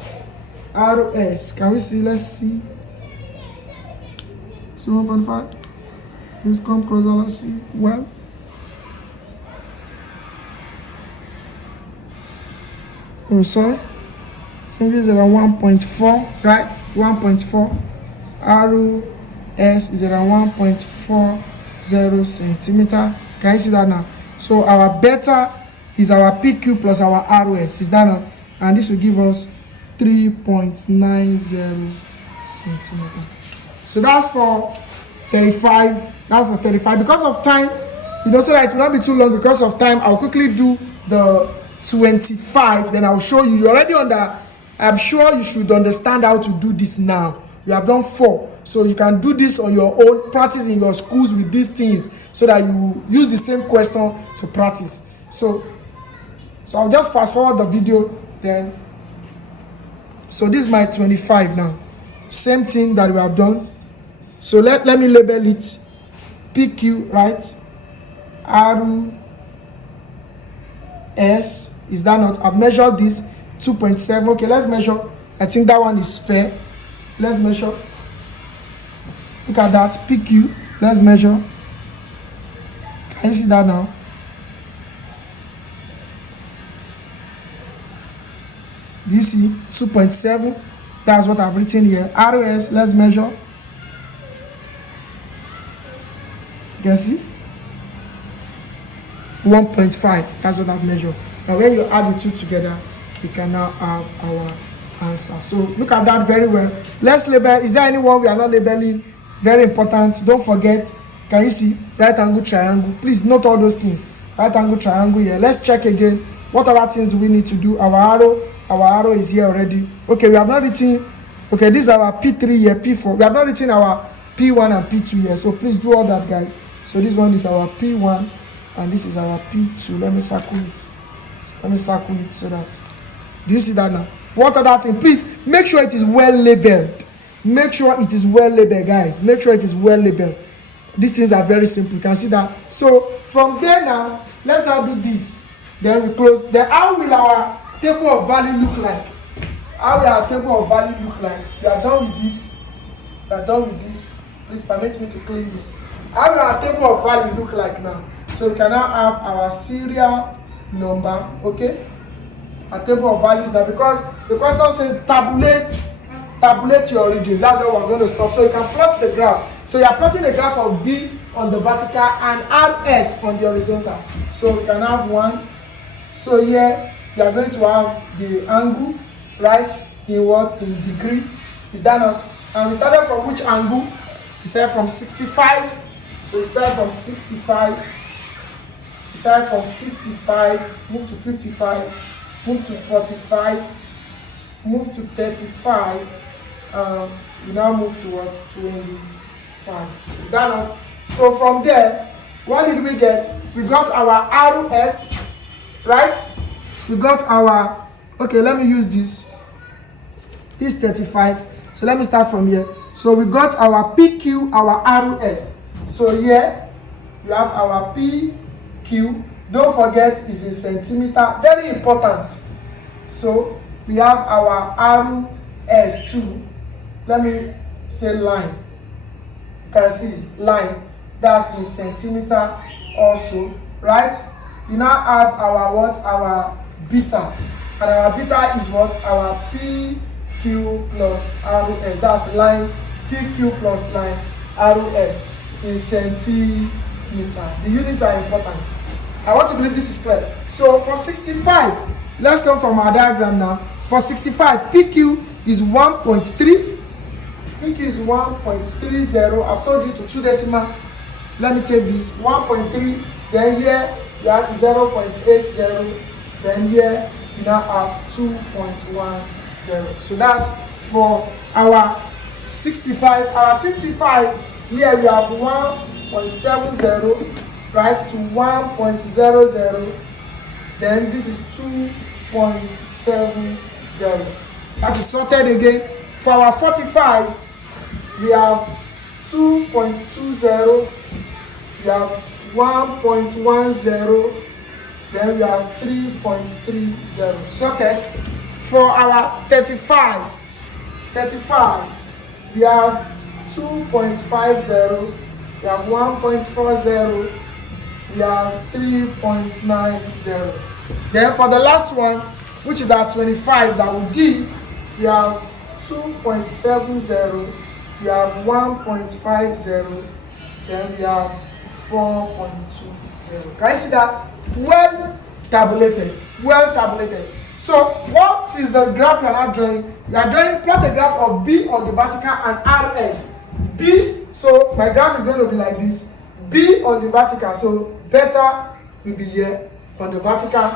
RS, can we see? Let's see. So 1.5. Please come closer. Let's see. Well, oh, sorry. So this is around 1.4, right? 1.4. RS is around 1.40 centimeter. Can you see that now? So our beta is our PQ plus our RS. Is that now? And this will give us 3.90 centimeter. So that's for 35. That's for 35. Because of time, you know, so that it will not be too long. Because of time, I'll quickly do the 25. Then I'll show you. You're already on that. I'm sure you should understand how to do this now. You have done 4. So you can do this on your own. Practice in your schools with these things so that you use the same question to practice. So I'll just fast forward the video then. So this is my 25 now. Same thing that we have done. So let me label it PQ, right? RS, is that not? I've measured this 2.7. Okay, let's measure. I think that one is fair. Let's measure. Look at that, PQ. Let's measure. Can you see that now? Do you see 2.7? That's what I've written here. RS, let's measure. You can see 1.5. That's what I've measured. Now when you add the two together, we can now have our answer. So look at that very well. Let's label. Is there anyone we are not labeling? Very important. Don't forget. Can you see right angle triangle? Please note all those things. Right angle triangle here. Let's check again. What other things do we need to do? Our arrow is here already. Okay, we have not written. Okay, this is our P3 here, P4. We have not written our P1 and P2 here. So please do all that, guys. So this one is our P1 and this is our P2. Let me circle it. So that. Do you see that now? What other thing? Please make sure it is well labeled. Make sure it is well labeled, guys. Make sure it is well labeled. These things are very simple. You can see that. So from there now, let's now do this. Then we close. Then how will our table of value look like? How will our table of value look like? We are done with this. Please permit me to clean this. How will our table of value look like now? So we can now have our serial number, okay? A table of values now, because the question says tabulate your origins. That's how we're going to stop. So you can plot the graph. So you are plotting the graph of B on the vertical and RS on the horizontal. So we can have one. So here you are going to have the angle, right? In what? In degree. Is that not? And we started from which angle? We started from 65. So we started from 65. We started from 55. Move to 55. Move to 45. Move to 35. We now move to what? 25. Is that not? So from there, what did we get? We got our RS, right? We got our, okay, let me use this. This 35. So let me start from here. So we got our PQ, our RS. So here, you have our PQ. Don't forget, it's in centimeter. Very important. So we have our RS too. Let me say line. You can see line. That's in centimeter also, right? We now have our what? Our beta. And our beta is what? Our PQ plus RS. That's line PQ plus line RS in centimeter. The units are important. I want to believe this is clear. So for 65, let's come from our diagram now. For 65, PQ is 1.3. PQ is 1.30. I've told you to 2 decimal. Let me take this 1.3. Then here you have 0.80. Then here you now have 2.10. So that's for our 65. Our 55, here you have 1.70, right, to 1.00. Then this is 2.70. That is sorted again. For our 45, we have 2.20. We have 1.10. Then we have 3.30. Sorted. For our 35, we have 2.50. We have 1.40. We have 3.90. Then for the last one, which is our 25 that we did, we have 2.70. We have 1.50. Then we have 4.20. Can you see that? Well tabulated. So what is the graph you are now drawing? You are drawing, plot a graph of B on the vertical and RS. B, so my graph is going to be like this. B on the vertical, so beta will be here on the vertical.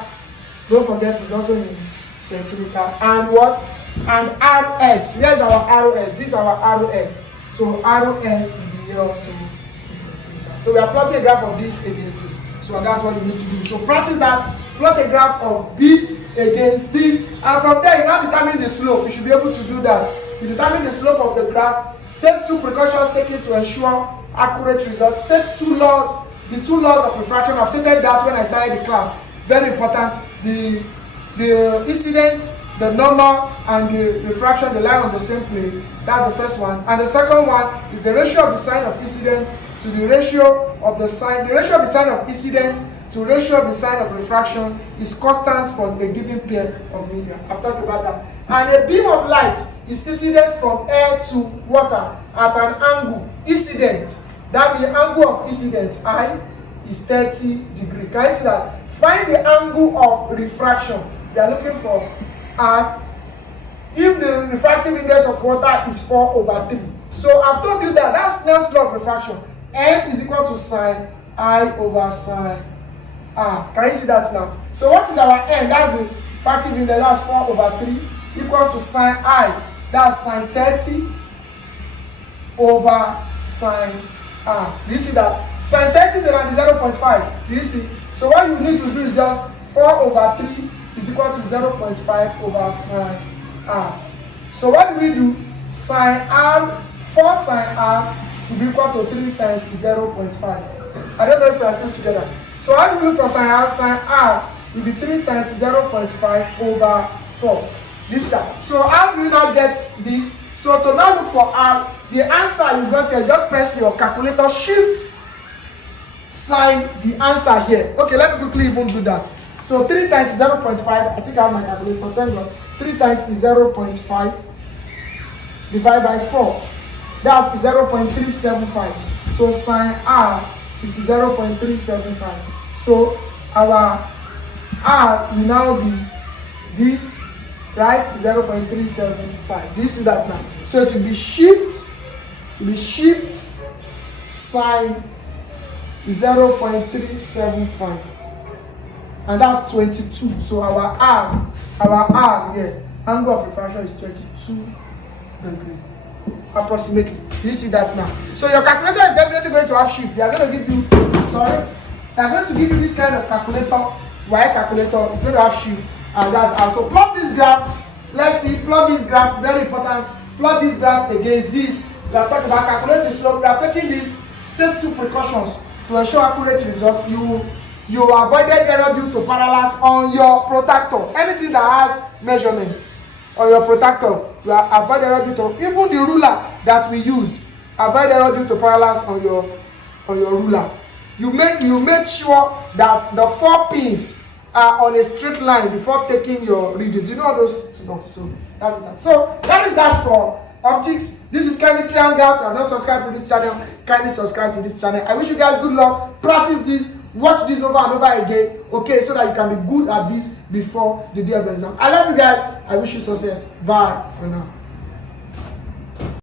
Don't forget it's also in centimeter. And what? And RS. Here's our RS. This is our RS. So RS will be here also in centimeter. So we are plotting a graph of this against this. So that's what you need to do. So practice that, plot a graph of B against this, and from there you now determine the slope. You should be able to do that. You determine the slope of the graph, state 2 precautions taken to ensure accurate results, state 2 laws, the 2 laws of refraction. I've stated that when I started the class. Very important. The incident, the normal, and the refraction, they lie on the same plane. That's the first one. And the second one is the ratio of the sign of incident to the ratio of the sign. The ratio of the sign of incident to ratio of the sign of refraction is constant for a given pair of media. I've talked about that. And a beam of light is incident from air to water at an angle. Incident, that means angle of incident, I, is 30 degrees. Can you see that? Find the angle of refraction. You are looking for R. If the refractive index of water is 4/3. So I've told you that that's Snell's law of refraction. N is equal to sine I over sine R. Can you see that now? So what is our N? That's the refractive index. That's 4/3 equals to sine I. That's sine 30 over sine R. Do you see that? Sine 30 is around 0.5. Do you see? So what you need to do is just 4/3 is equal to 0.5 over sine R. So what do we do? Sine R, 4 sine R will be equal to 3 times 0.5. I don't know if we are still together. So how do we look for sine R? Sine R will be 3 times 0.5 over 4. This time. So how do we now get this? So to now look for R, the answer you got here, just press your calculator, shift, sign the answer here. Okay, let me quickly even do that. So 3 times 0.5, I think I have my calculator. Thank God. 3 times 0.5 divided by 4. That's 0.375. So sine R is 0.375. So our R will now be this, right? 0.375. Do you see that now? So it will be shift sine 0.375. And that's 22. So our R here, angle of refraction is 22 degrees approximately. Do you see that now? So your calculator is definitely going to have shift. They are going to give you, they are going to give you this kind of calculator, Waec calculator. It's going to have shift, and that's how. So plot this graph. Let's see, plot this graph. Very important. Plot this graph against this. We are talking about calculate the slope. We are taking this step 2 precautions to ensure accurate result. You avoided error due to parallax on your protractor. Anything that has measurement on your protractor, you avoid error due to, even the ruler that we used, avoid error due to parallax on your ruler. You made sure that the 4 pins are on a straight line before taking your readings. You know all those stuff. So that is that. So that is that for optics. This is Chemistry Hangout. If you have not subscribed to this channel, kindly subscribe to this channel. I wish you guys good luck. Practice this. Watch this over and over again, okay, so that you can be good at this before the day of the exam. I love you guys. I wish you success. Bye for now.